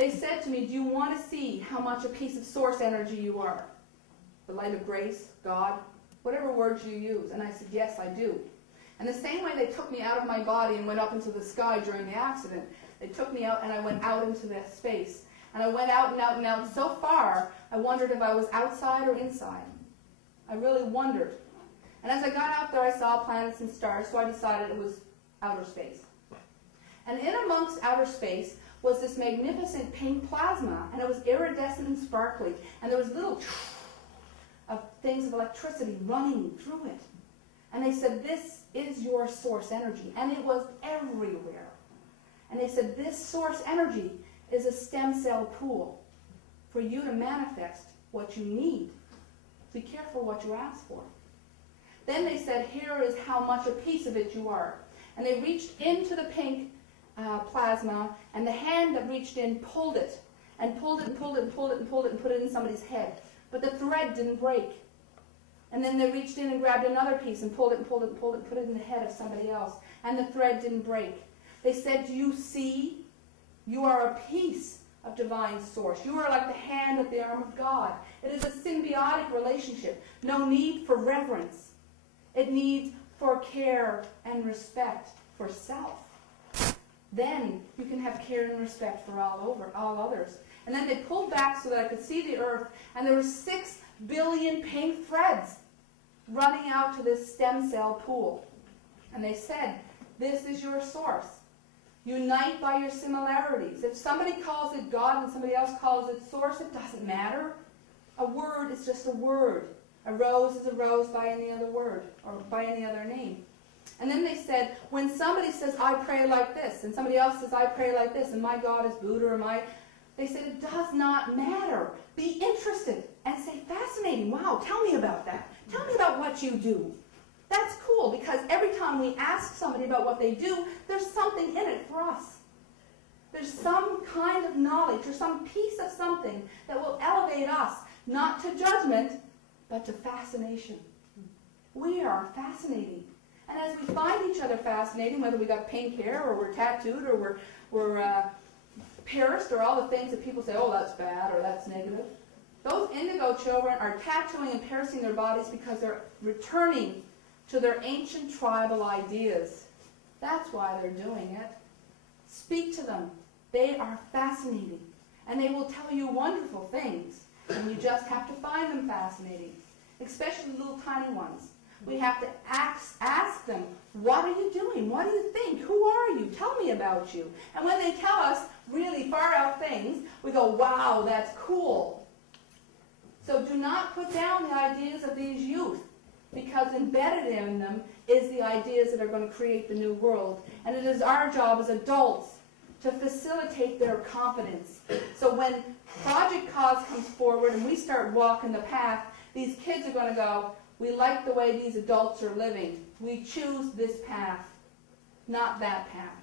They said to me, do you want to see how much a piece of source energy you are? The light of grace, God, whatever words you use. And I said, yes, I do. And the same way they took me out of my body and went up into the sky during the accident, they took me out and I went out into that space. And I went out and out and out so far, I wondered if I was outside or inside. I really wondered. And as I got out there, I saw planets and stars, so I decided it was outer space. And in amongst outer space was this magnificent pink plasma, and it was iridescent and sparkly, and there was little of things of electricity running through it. And they said, this is your source energy, and it was everywhere. And they said, this source energy is a stem cell pool for you to manifest what you need. Be careful what you ask for. Then they said, here is how much a piece of it you are. And they reached into the pink plasma, and the hand that reached in pulled it, and pulled it, and pulled it, and pulled it, and pulled it, and put it in somebody's head. But the thread didn't break. And then they reached in and grabbed another piece, and pulled it, and pulled it, and pulled it, and put it in the head of somebody else. And the thread didn't break. They said, do you see? You are a piece of divine source. You are like the hand of the arm of God. It is a symbiotic relationship. No need for reverence. It needs for care and respect for self. Then you can have care and respect for all others. And then they pulled back so that I could see the earth, and there were 6 billion pink threads running out to this stem cell pool. And they said, this is your source. Unite by your similarities. If somebody calls it God and somebody else calls it source, it doesn't matter. A word is just a word. A rose is a rose by any other word or by any other name. And then they said, when somebody says, I pray like this, and somebody else says, I pray like this, and my God is Buddha, or they said, it does not matter. Be interested and say, fascinating. Wow, tell me about that. Tell me about what you do. That's cool, because every time we ask somebody about what they do, there's something in it for us. There's some kind of knowledge or some piece of something that will elevate us, not to judgment, but to fascination. We are fascinating. And as we find each other fascinating, whether we got pink hair, or we're tattooed, or we're pierced, or all the things that people say, oh, that's bad, or that's negative, those indigo children are tattooing and piercing their bodies because they're returning to their ancient tribal ideas. That's why they're doing it. Speak to them. They are fascinating. And they will tell you wonderful things. And you just have to find them fascinating. Especially little tiny ones. We have to ask them, what are you doing? What do you think? Who are you? Tell me about you. And when they tell us really far out things, we go, wow, that's cool. So do not put down the ideas of these youth, because embedded in them is the ideas that are going to create the new world. And it is our job as adults to facilitate their confidence. So when Project Cause comes forward and we start walking the path, these kids are going to go, we like the way these adults are living. We choose this path, not that path.